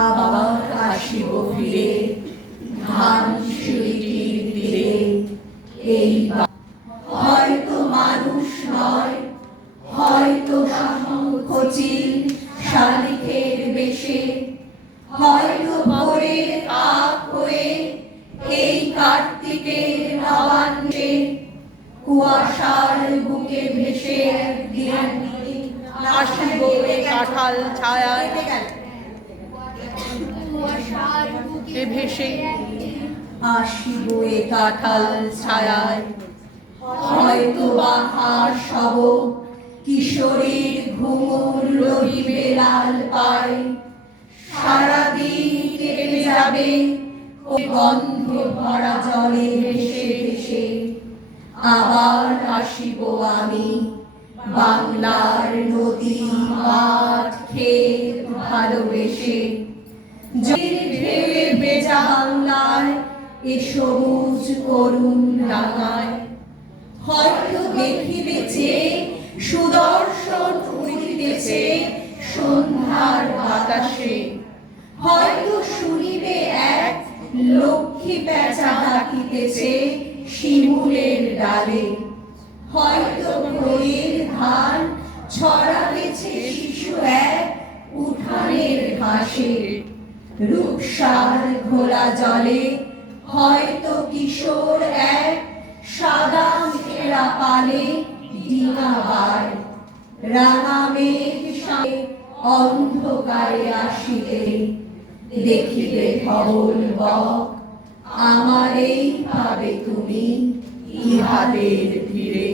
আবার আসিব ফিরে ধান সিঁড়িটির তীরে। এই হয়তো মানুষ নয়, হয়তো শঙ্খচিল শালিখের বেশে, হয়তো ভোরের কাক হয়ে এই কার্তিকের নবান্নে কুয়াশার বুকে ভেসে আসিব এ কাঁঠাল ছায়ায় ভেসে, আসিব এ কাঁঠাল ছায়ায়। হয়তো বা হার সব কিশোরীর ঘুমুর রহিবে লাল পায়, সারাদিন কেটে যাবে ওই গন্ধ ভরা জলে ভেসে ভেসে। আবার আসিব আমি বাংলার নদী মাঠ ক্ষেত ভালোবেসে। ঢেউয়ে ভেজা বাংলায় এ সবুজ করুণ ডাঙায় হয়তো দেখিবে যে সুদর্শন উড়িতেছে সন্ধ্যার বাতাসে। হয়তো শুনিবে এক লক্ষ্মী পেঁচা ডাকিতেছে শিমুলের ডালে। হয়তো ভোরের ধান ছড়াতেছে শিশু এক উঠানের ঘাসে। রূপসার ঘোলা জলে হয়তো কিশোর এক সাদা ঘেরা পালে ডিঙাবার। রাঙা মেঘ অন্ধকারে আসিতে দেখিবে ধবল বক, আমারেই পাবে তুমি ইহাদের ভিড়ে।